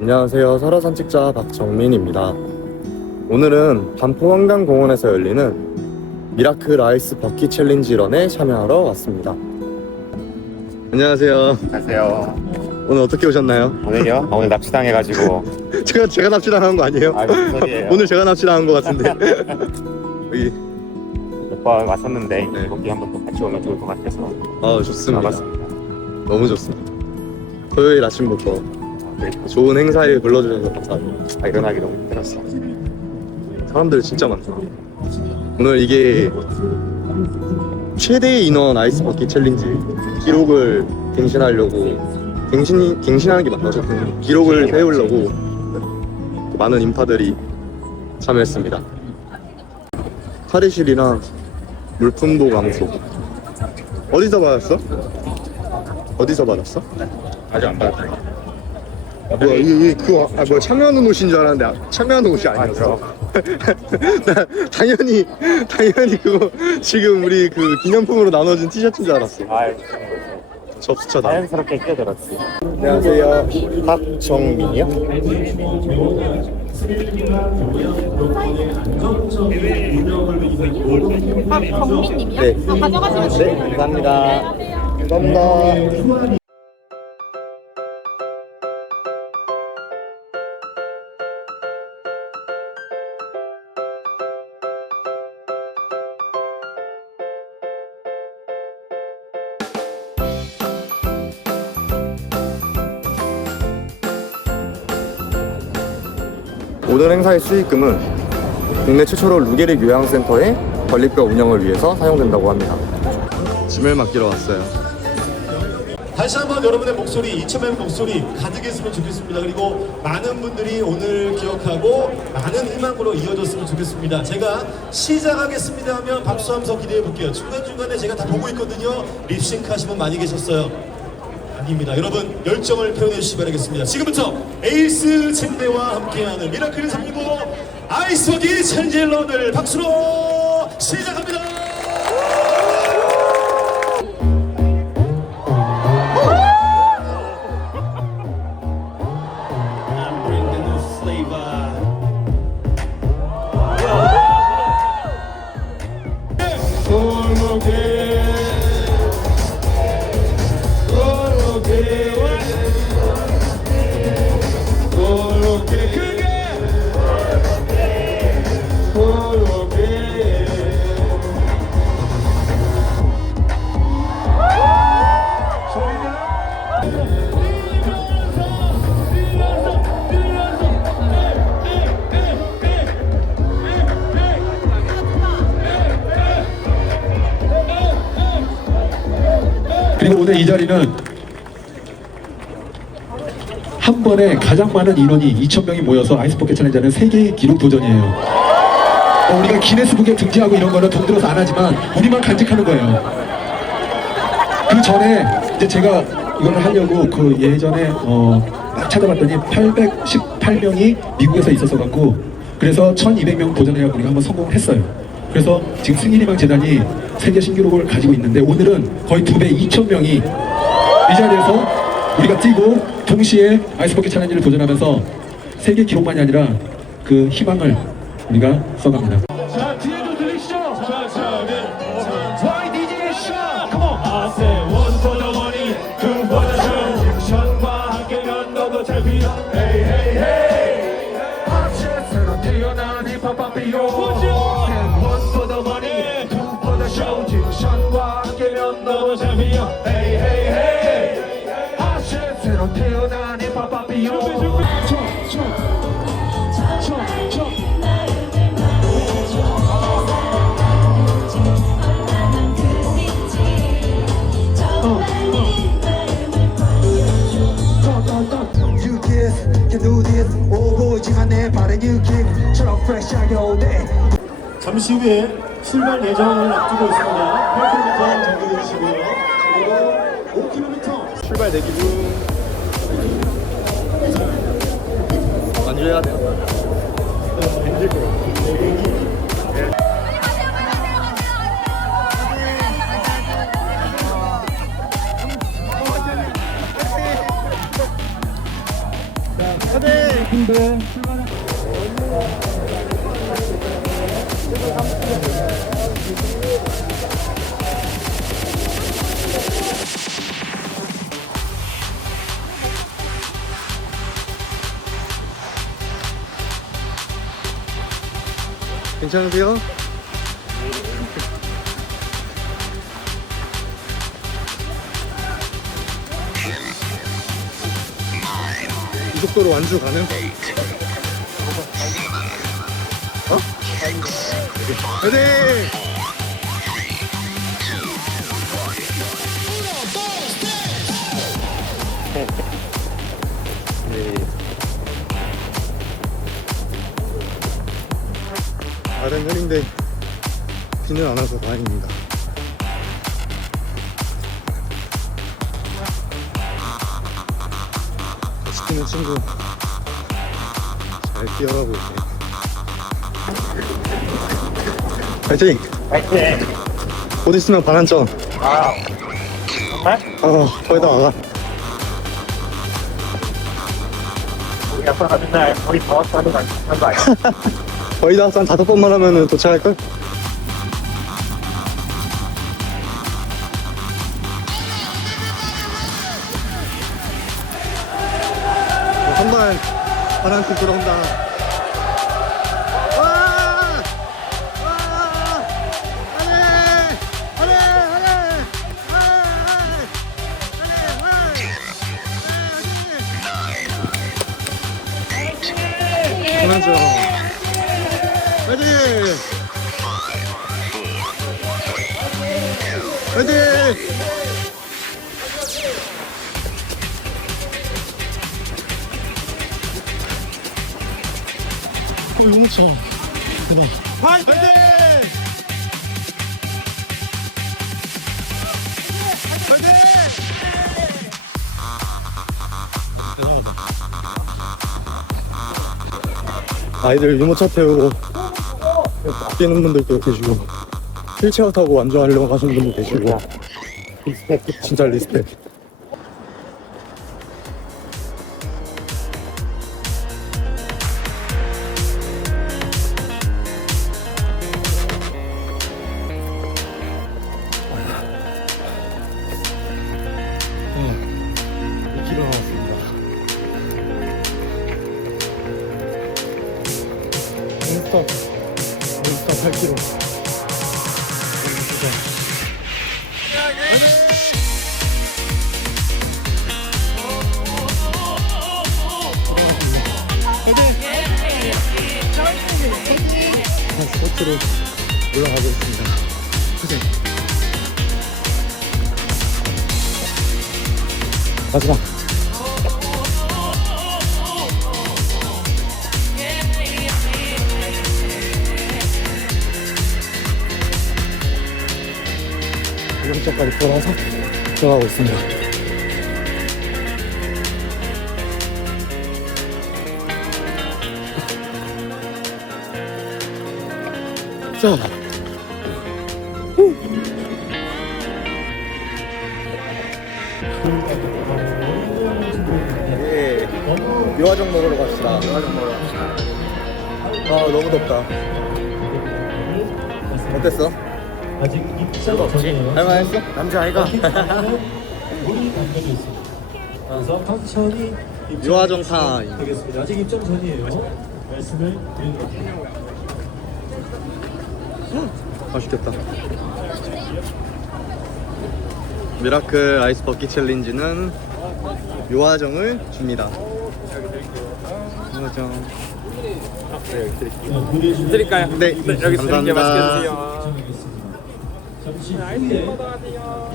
안녕하세요. 설화산 찍자 박정민입니다. 오늘은 반포 한강공원에서 열리는 미라클 아이스 버킷 챌린지 런에 참여하러 왔습니다. 안녕하세요. 안녕하세요. 오늘 어떻게 오셨나요? 오늘요? 아, 오늘 납치당해가지고. 제가 제가 납치당한 거 아니에요? 아, 무슨 소리예요? 오늘 제가 납치당한 거 같은데. 여기 몇번 왔었는데, 네. 이번 한번 또 같이 오면 좋을 것 같아서. 아 좋습니다. 나왔습니다. 너무 좋습니다. 토요일 아침부터 네. 좋은 행사에 불러주셔서 감사합니다. 아, 일어나기 너무 힘들었어. 사람들이 진짜 많다. 오늘 이게 최대 인원 아이스 버킷 챌린지 기록을 갱신하려고 갱신 갱신하는 게 맞나 어쨌든 기록을 세우려고 많은 인파들이 참여했습니다. 탈의실이랑 물품도 감소. 어디서 받았어? 어디서 받았어? 아직 안. 아, 뭐야 이게 그거 아 뭐야 참여하는 옷인 줄 알았는데 아, 참여하는 옷이 아니었어. 나 당연히 당연히 그거 지금 우리 그 기념품으로 나눠준 티셔츠인 줄 알았어. 아, 접수처다. 자연스럽게 끼어들었지. 안녕하세요. 박정민이요. 아, 정민님이요? 네. 아, 가져가시면 네, 돼요. 감사합니다. 감사합니다. 오늘 행사의 수익금은 국내 최초로 루게릭 요양센터의 건립과 운영을 위해서 사용된다고 합니다. 짐을 맡기러 왔어요. 다시 한번 여러분의 목소리, 이참의 목소리 가득했으면 좋겠습니다. 그리고 많은 분들이 오늘 기억하고 많은 희망으로 이어졌으면 좋겠습니다. 제가 시작하겠습니다 하면 박수하면서 기대해 볼게요. 중간중간에 제가 다 보고 있거든요. 립싱크 하시는 분 많이 계셨어요. 아닙니다. 여러분 열정을 표현해 주시기 바라겠습니다. 지금부터 에이스 침대와 함께하는 미라클 365 아이스워기 챌린지런을 박수로 시작합니다. 그리고 오늘 이 자리는 한 번에 가장 많은 인원이 2,000명이 모여서 아이스버킷 챌린지하는 세계 기록 도전이에요. 어, 우리가 기네스북에 등재하고 이런 거는 돈 들어서 안 하지만 우리만 간직하는 거예요. 그 전에 이제 제가 이거를 하려고 그 예전에 어, 막 찾아봤더니 818명이 미국에서 있었어 갖고 그래서 1,200명 도전해갖고 우리가 한번 성공을 했어요. 그래서 지금 승인희망 재단이 세계 신기록을 가지고 있는데 오늘은 거의 두 배 2,000명이 이 자리에서 우리가 뛰고 동시에 아이스버킷 챌린지를 도전하면서 세계 기록만이 아니라 그 희망을 우리가 써갑니다. 난 힙합 파피오. 쳐, 쳐, 쳐, 쳐. You this, can do this 오고 지간에 바른 you kick 처럼 fresh하게 오네 잠시 후에 출발 예정을 앞두고 있습니다. 8km 정도 되시고요. 그리고 5km 출발 대기 중. 완주해야 돼. 힘들 것 같아. 괜찮으세요? 이 속도로 완주 가능? 어? 네. 날은 흐린데 비는 안 와서 다행입니다. 시키는 친구 잘 뛰어가고 있네. 파이팅! 파이팅! 곧 있으면 반환점. 아, 정말? 어, 거의 다 와가. 우리 앞으로 가는 날 거의 다 왔다 하는 거 아니- 아니야? 거의 다한 다섯 번만 하면 도착할걸? 어, 한발 파란색 들어온다. 그만져. 화이팅! 화이팅! 어, 쳐. 대박. 화이팅! 아이들 유모차 태우고 뛰는 분들도 계시고 휠체어 타고 완주하려고 하시는 분도 계시고 진짜 리스펙 마지막. 이영차까지 돌아서 들어가고 있습니다. 자. 예. 묘화정 먹으러 갑시다. 묘화정 먹으러 갑시다. 아 너무 덥다. 어땠어? 아직 입장 전이에요. 할만했어? 남자 아이가? 물이 담겨져 있습니다. 그래서 천천히 입장 묘화정 타임. 되겠습니다. 아직 입장 전이에요. 말씀을 드리도록 하겠습니다. 맛있겠다. 미라클 아이스 버킷 챌린지는 요화정을 줍니다. 요화정. 드릴까요? 네, 여기 드린 게 맛있게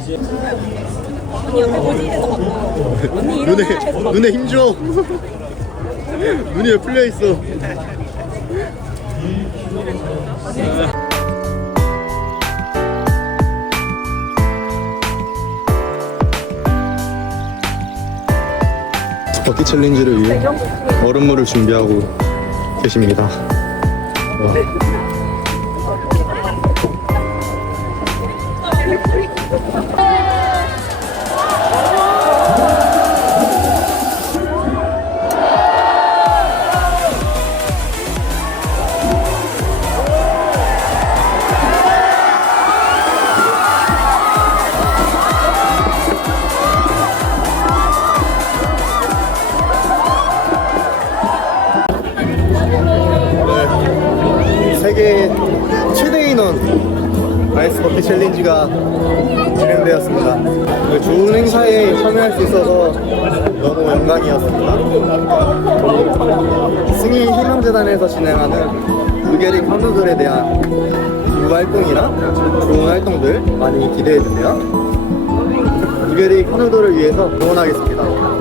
이제 눈에 눈에 힘 줘. 눈이 왜 풀려 있어? 버킷 챌린지를 위해 얼음물을 준비하고 계십니다. 와. 걷기 챌린지가 진행되었습니다. 그 좋은 행사에 참여할 수 있어서 너무 영광이었습니다. 승희 희망재단에서 진행하는 무게릭 선수들에 대한 기부 활동이나 좋은 활동들 많이 기대해 주세요. 무게릭 선수들을 위해서 응원하겠습니다.